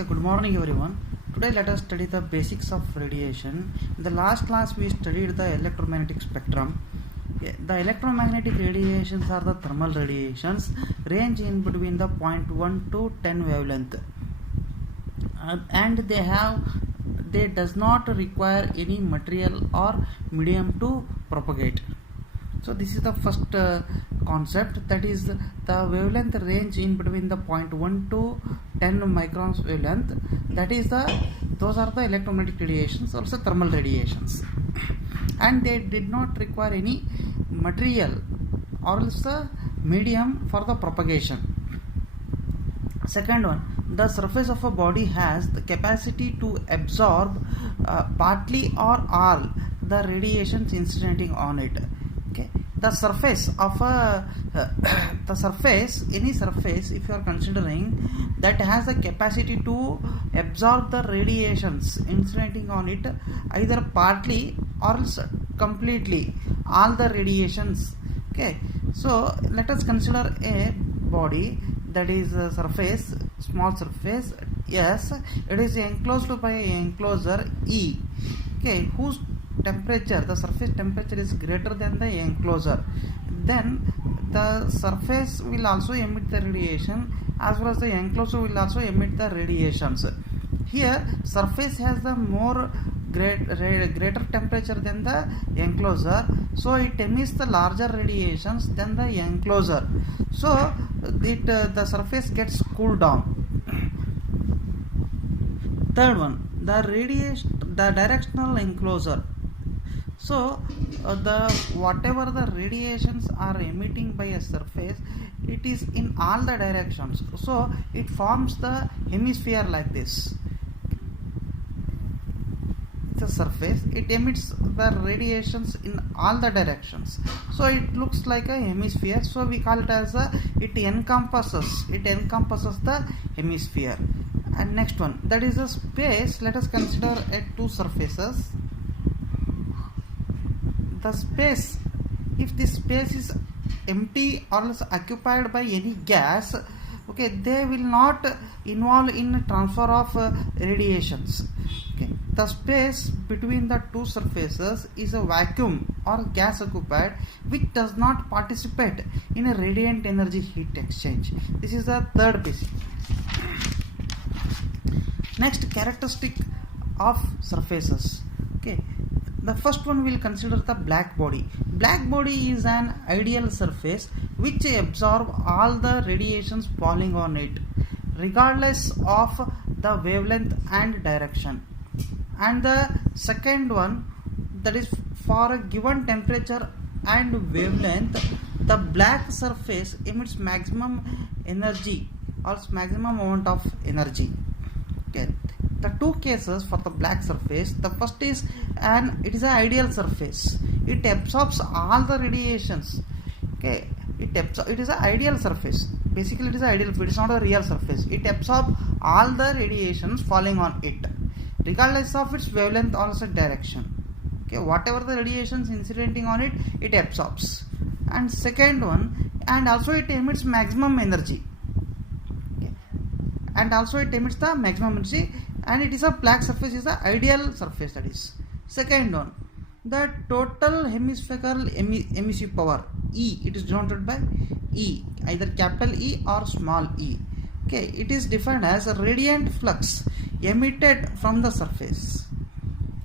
Okay, good morning everyone. Today let us study the basics of radiation. In the last class we studied the electromagnetic spectrum. The electromagnetic radiations are the thermal radiations, range in between the 0.1 to 10 wavelength, and they does not require any material or medium to propagate. So this is the first concept, that is the wavelength range in between the 0.1 to 10 microns wavelength. That is those are the electromagnetic radiations, also thermal radiations, and they did not require any material or else the medium for the propagation. Second one, the surface of a body has the capacity to absorb partly or all the radiations incident on it. Okay, the surface of any surface, if you are considering, that has the capacity to absorb the radiations incidenting on it, either partly or else completely all the radiations. Okay, so let us consider a body, that is a surface, small surface. Yes, it is enclosed by an enclosure E, okay, whose temperature, the surface temperature, is greater than the enclosure. Then the surface will also emit the radiation, as well as the enclosure will also emit the radiations. Here surface has the more greater temperature than the enclosure, so it emits the larger radiations than the enclosure, so the surface gets cooled down. Third one, the directional enclosure. So whatever the radiations are emitting by a surface, it is in all the directions, so it forms the hemisphere like this. The surface, it emits the radiations in all the directions, so it looks like a hemisphere, so we call it as it encompasses the hemisphere. And next one, that is a space. Let us consider two surfaces. The space, if this space is empty or else occupied by any gas, okay, they will not involve in transfer of radiations. Okay, the space between the two surfaces is a vacuum or gas occupied, which does not participate in a radiant energy heat exchange. This is the third basic. Next, characteristic of surfaces. Okay, the first one we will consider the black body. Black body is an ideal surface which absorbs all the radiations falling on it, regardless of the wavelength and direction. And the second one, that is for a given temperature and wavelength, the black surface emits maximum energy or maximum amount of energy. Okay, the two cases for the black surface, the first is it is an ideal surface, it absorbs all the radiations. Okay, it is an ideal surface, basically it is an ideal, it is not a real surface. It absorbs all the radiations falling on it, regardless of its wavelength or its direction. Okay, whatever the radiations incidenting on it, it absorbs. And second one, and also it emits maximum energy. Okay, and also it emits the maximum energy, and it is a black surface, is the ideal surface. That is second one. The total hemispherical emissive power, E, it is denoted by E, either capital E or small e. Okay, it is defined as a radiant flux emitted from the surface.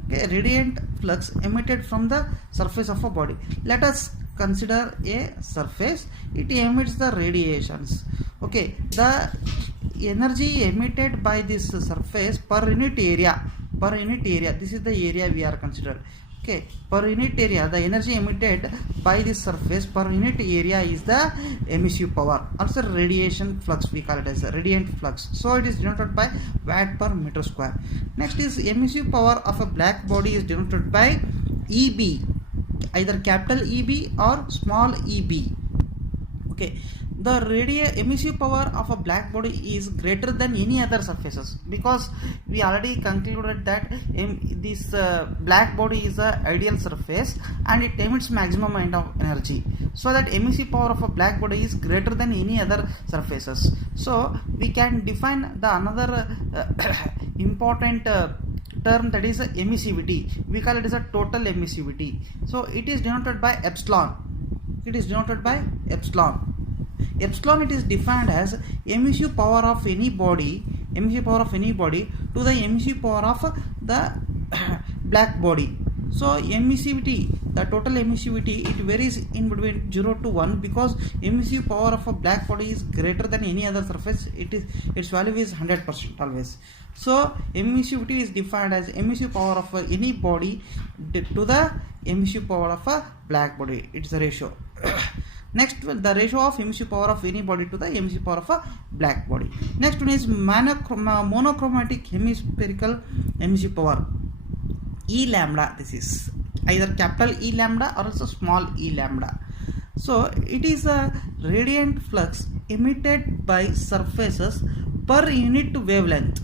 Okay, radiant flux emitted from the surface of a body. Let us consider a surface, it emits the radiations. Okay, the energy emitted by this surface per unit area, this is the area we are considering. Okay, per unit area, the energy emitted by this surface per unit area is the emissive power, also radiation flux, we call it as a radiant flux, so it is denoted by watt per meter square. Next is emissive power of a black body is denoted by EB, either capital EB or small eb. Okay, the emissive power of a black body is greater than any other surfaces, because we already concluded that this black body is a ideal surface and it emits maximum amount of energy, so that emissive power of a black body is greater than any other surfaces. So we can define the another important term, that is emissivity. We call it as a total emissivity. So it is denoted by epsilon. It is denoted by epsilon. Epsilon, it is defined as emissive power of any body to the emissive power of the black body. So emissivity, the total emissivity, it varies in between 0 to 1, because emissive power of a black body is greater than any other surface. Its value is 100% always. So emissivity is defined as emissive power of any body to the emissive power of a black body. It's a ratio. Next, the ratio of emissive power of any body to the emissive power of a black body. Next one is monochromatic hemispherical emissive power, E lambda. This is either capital E lambda or also small e lambda. So it is a radiant flux emitted by surfaces per unit wavelength.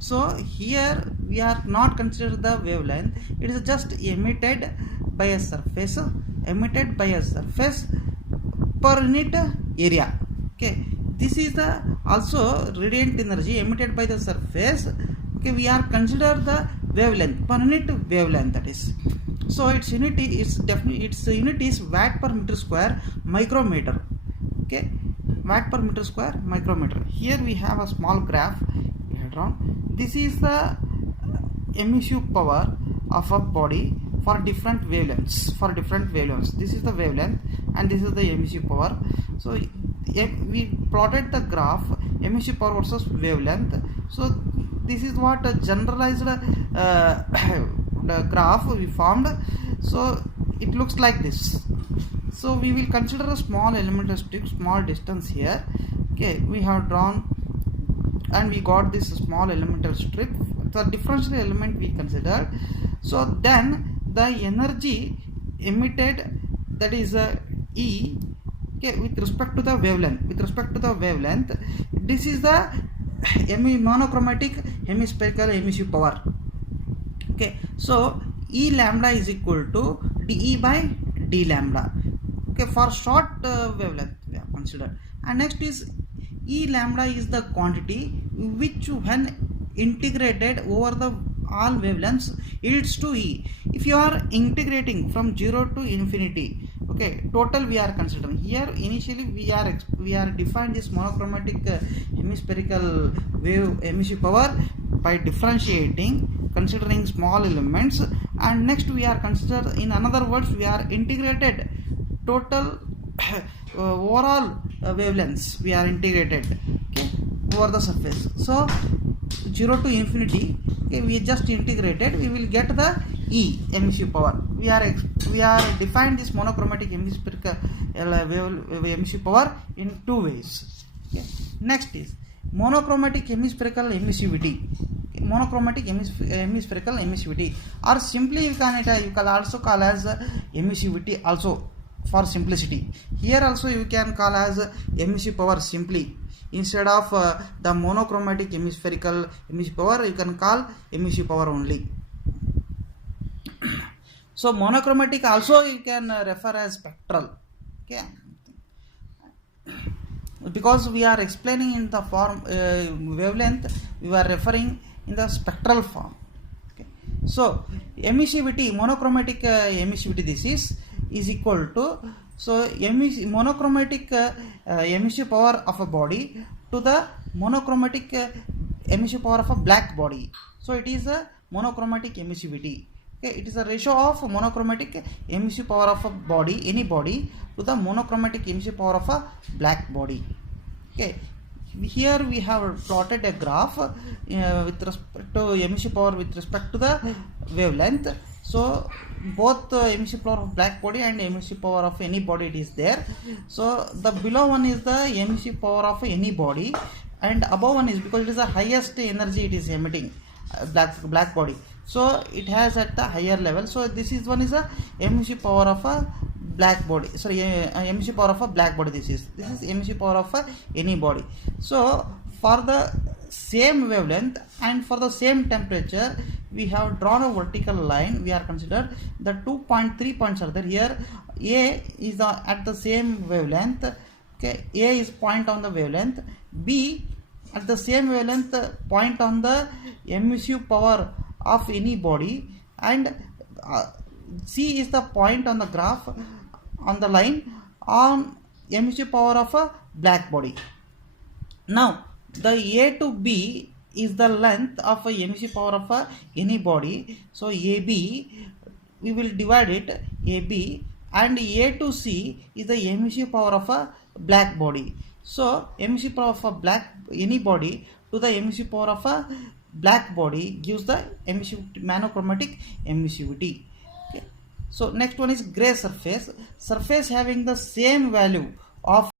So here we are not considered the wavelength, it is just emitted by a surface per unit area. Okay, this is the also radiant energy emitted by the surface. Okay, we are consider the wavelength, per unit wavelength, that is. So its unit is watt per meter square micrometer. Okay, watt per meter square micrometer. Here we have a small graph we have drawn. This is the emissive power of a body for different wavelengths. This is the wavelength and this is the emissive power. So we plotted the graph emissive power versus wavelength. So this is what a generalized the graph we formed. So it looks like this. So we will consider a small elemental strip, small distance here. Okay, we have drawn and we got this small elemental strip. The differential element we considered. So then the energy emitted, that is E, okay, with respect to the wavelength, this is the monochromatic hemispherical emissive power. Okay, so E lambda is equal to dE by d lambda. Okay, for short wavelength we have considered. And next is E lambda is the quantity which when integrated over the all wavelengths yields to E. If you are integrating from 0 to infinity, okay, total we are considering here. Initially we are defined this monochromatic hemispherical wave emissive power by differentiating, considering small elements, and next we are considered, in another words, we are integrated total overall wavelengths we are integrated, okay, over the surface. So 0 to infinity, okay, we just integrated, we will get the E emissive power. We are defined this monochromatic hemispherical emissive power in two ways. Okay. Next is monochromatic hemispherical emissivity. Okay. Monochromatic hemispherical emissivity, or simply you can also call as emissivity also for simplicity. Here also you can call as emissive power simply. Instead of the monochromatic hemispherical emissive power, you can call emissive power only. So monochromatic also you can refer as spectral. Okay, because we are explaining in the form wavelength, we are referring in the spectral form. Okay. So emissivity, monochromatic emissivity, this is equal to, so monochromatic emissive power of a body to the monochromatic emissive power of a black body. So it is a monochromatic emissivity. Okay, it is a ratio of monochromatic emissive power of a body, any body, to the monochromatic emissive power of a black body. Okay, here we have plotted a graph with respect to emissive power with respect to the wavelength. So both emissive power of black body and emissive power of any body, it is there. So the below one is the emissive power of any body, and above one is, because it is the highest energy it is emitting, black body, so it has at the higher level. So this is one is a emissive power of a black body, sorry, emissive power of a black body. This is emissive power of any body. So for the same wavelength and for the same temperature, we have drawn a vertical line. We are considered the 2.3 points are there. Here A is at the same wavelength. Okay, A is point on the wavelength. B at the same wavelength point on the emissive power of any body, and C is the point on the graph on the line on emissive power of a black body. Now the A to B is the length of a emissive power of any body. So AB, we will divide it AB, and A to C is the emissive power of a black body. So emissive power of a any body to the emissive power of a black body gives the monochromatic emissivity. Okay. So next one is gray surface having the same value of